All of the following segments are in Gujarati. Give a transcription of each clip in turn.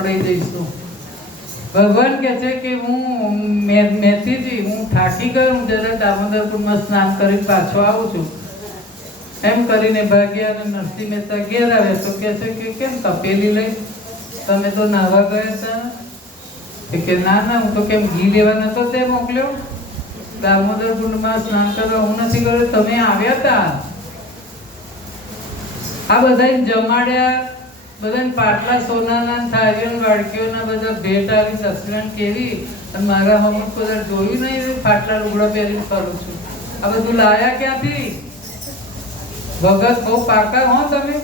પકડાઈ જઈશું. ભગવાન કહે છે કે હું મેથીજી હું થાકી ગયો, હું જરા દામોદર કુંડમાં સ્નાન કરી પાછો આવું છું. એમ કરીને ભાગ્યા અને નરસિંહ મહેતા ઘેર આવ્યા તો કહે છે કે કેમ તપેલી લઈ તમે તો નાહવા ગયા હતા? કે ના ના હું તો કેમ ઘી લેવા નતો તે મોકલ્યો, દામોદર કુંડમાં સ્નાન કરવા હું નથી ગયો, તમે આવ્યા હતા. આ બધાને જમાડ્યા, બધાને પાટલા સોનાના થાળીઓ વાડકીઓના બધા ભેટ આવી દક્ષિણ કેવી, અને મારા હમણાં બધા જોયું નહીં, પાટલા લુગડા પહેરીને ફરું છું. આ બધું લાયા ક્યાંથી? ભગત બહુ પાકા હો તમે.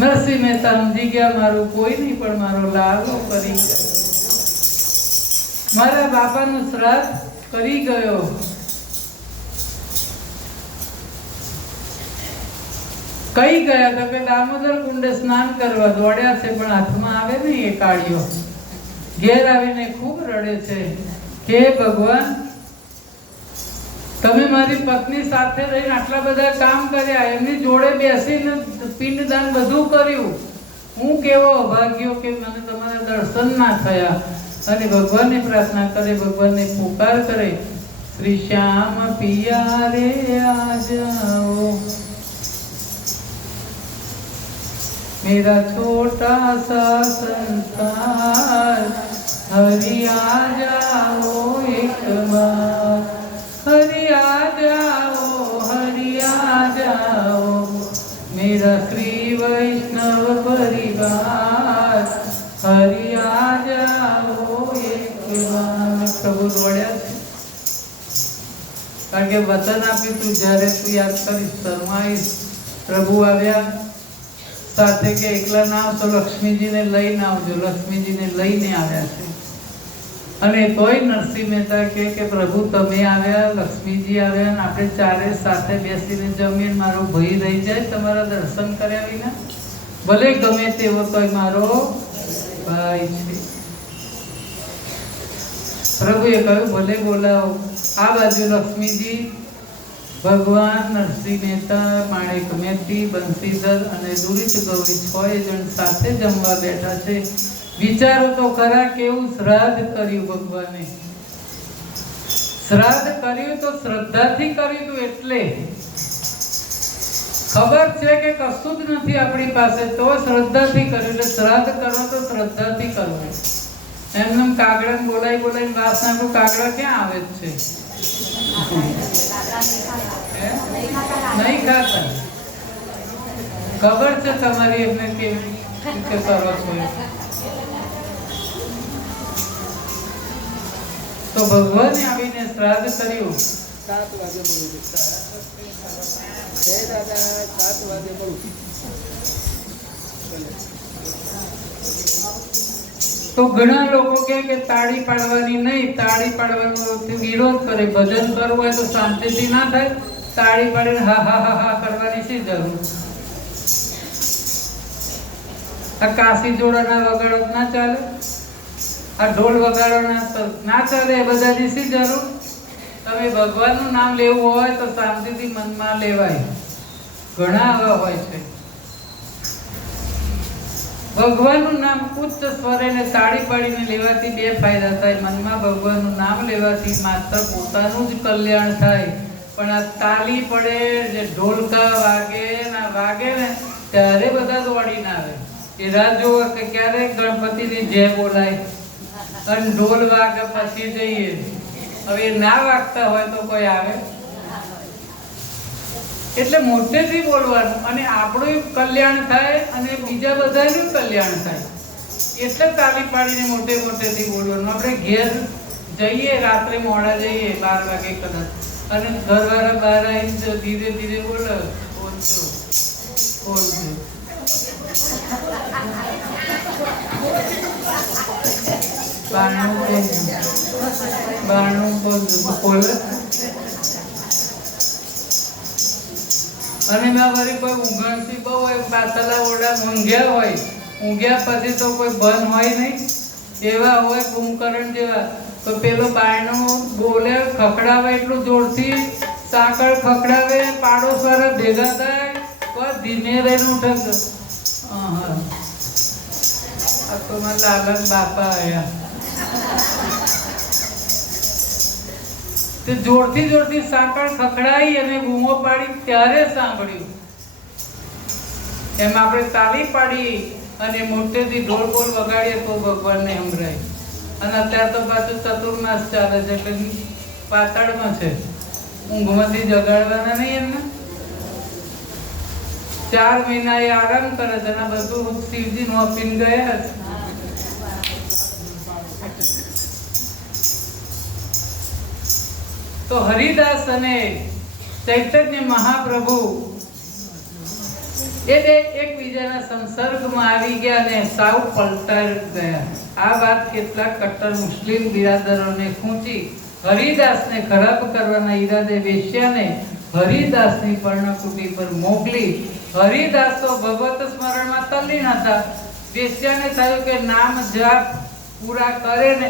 નરસિંહ મહેતા સમજી ગયા મારું કોઈ નહીં પણ મારો લાલો કરી ગયો, મારા બાપાનું શ્રાદ્ધ કરી ગયો. કઈ ગયા તો કે દામોદર કુંડે સ્નાન કરવા દોડ્યા છે, પણ હાથમાં આવે ને એ કાળીઓ. ઘેર આવીને ખૂબ રડે છે કે ભગવાન તમે મારી પત્ની સાથે રહીને આટલા બધા કામ કર્યા, એમની જોડે બેસીને પિંડદાન બધું કર્યું, હું કેવો અભાગ્યો કે મને તમારા દર્શન ના થયા. અને ભગવાનને પ્રાર્થના કરે, ભગવાનને પુકાર કરે, શ્રી શ્યામ પિયા રે આ જાઓ, मेरा छोटा सा संसार, हरि आ जाओ एक बार, हरि आ जाओ, हरि आ जाओ, मेरा श्री वैष्णव परिवार, हरि आ जाओ एक बार. प्रभु દોડ્યા છે, કારણ કે વચન આપ્યું તું જ્યારે તું યાદ કરીશ શરમાઈશ. પ્રભુ આવ્યા સાથે કે એકલા ના આવતો, લક્ષ્મીજીને લઈને આવજો. લક્ષ્મીજીને લઈને આવ્યા છે. અને તોય નરસિંહ મહેતા કે પ્રભુ તમે આવ્યા, લક્ષ્મીજી આવ્યા, અને આપણે ચારે સાથે બેસીને જમીને મારો ભય રહી જાય તમારા દર્શન કર્યા વિના. ભલે ગમે તેવો તોય મારો ભાઈ છે. પ્રભુએ કહ્યું ભલે બોલાવો. આ બાજુ લક્ષ્મીજી, ભગવાન, નરસિંહ મહેતા, માણેક મેથી, બંસીધર અને દુરિત ગૌરી 6 જણ સાથે જમવા બેઠા છે. વિચારો તો ખરા કેવું શ્રાદ્ધ કર્યું ભગવાને. શ્રાદ્ધ કર્યું તો શ્રદ્ધાથી કર્યું હતું, એટલે ખબર છે કે કશું જ નથી આપણી પાસે તો શ્રદ્ધાથી કર્યું. એટલે શ્રાદ્ધ કરો તો શ્રદ્ધાથી કરવું. એમને કાગડા બોલાવી બોલાવીને વાસ નાખું, કાગડા ક્યાં આવે જ છે? નહીં ખાતા. ખબર છે તમારી એમને કેવી રીતે કરો છો. તો ભગવાને આવીને શ્રાદ્ધ કર્યું. 7 વાગે બોલું જય દાદા, 7 વાગે બોલું. તો ઘણા લોકો કે તાળી પાડવાની નહીં, તાળી પાડવાનો વિરોધ કરે. ભજન કરવું હોય તો શાંતિથી ના થાય, તાળી પાડીને હા હા હા હા કરવાની શી જરૂર? આ કાશી જોડાના વગાડો ના ચાલે, આ ઢોલ વગાડો ના ચાલે, એ બધાની શી જરૂર? તમે ભગવાનનું નામ લેવું હોય તો શાંતિથી મનમાં લેવાય. ઘણા આવા હોય છે. ભગવાનનું નામ ઉચ્ચ સ્વરે ને તાળી પાડીને લેવાથી 2 ફાયદા થાય. મનમાં ભગવાનનું નામ લેવાથી માત્ર પોતાનું જ કલ્યાણ થાય, પણ આ તાલી પડે, જે ઢોલકા વાગે ને ત્યારે બધા દોડીને આવે. એ રાત જોવો કે ક્યારે ગણપતિની જય બોલાય અને ઢોલ વાગે પછી જઈએ. હવે ના વાગતા હોય તો કોઈ આવે? એટલે મોટેથી બોલવાનું, અને આપણું કલ્યાણ થાય અને બીજા બધાનું કલ્યાણ થાય. એટલે તાલી પાડીને મોટેથી બોલવાનું. આપણે ઘેર જઈએ, રાત્રે મોડા જઈએ 12 વાગે કદાચ, અને ઘરવાળા બહાર આવીને ધીરે ધીરે બોલો, બોલજો બોલજો. બારણું બોલજો બોલે. અને મારી કોઈ ઊંઘણથી બહુ હોય, પાતળા ઓરડા ઊંઘ્યા હોય, ઊંઘ્યા પછી તો કોઈ બંધ હોય નહીં, એવા હોય કુંભકરણ જેવા, તો પેલો બાયણું બોલે, ખખડાવે એટલું જોરથી, સાંકળ ખખડાવે, પાડોશ વાળા ભેગા થાય, બસ ધીમે રહીને ઉઠે. તો મારા લાલન બાપા આયા તે જોરથી સાંકળ ખખડાઈ અને બૂમો પાડી ત્યારે સાંભળ્યું. એમ આપણે તાળી પાડી અને મોટેથી ઢોલ બોલ વગાડીએ તો ભગવાનને સંભળાય. અને અત્યારે તો પાછું ચતુર્માસ ચાલે છે એટલે પાતાળમાં છે, ઊંઘમાંથી જગાડવાના નહીં એમને. 4 મહિના એ આરામ કરે છે અને બધું શિવજીનું આપીને ગયા છે. તો હરિદાસ અને ચૈતન્ય મહાપ્રભુ એ બે એકબીજાના સંસર્ગમાં આવી ગયા અને સાવ પલટાઈ ગયા. આ વાત કેટલાક કટ્ટર મુસ્લિમ બિરાદરોને ખૂંચી હરિદાસને ખરાબ કરવાના ઈરાદે વેશ્યાને હરિદાસની પર્ણકુટી પર મોકલી. હરિદાસ તો ભગવત સ્મરણમાં તલ્લીન હતા. વેશ્યાને થયું કે નામ જાપ પૂરા કરે ને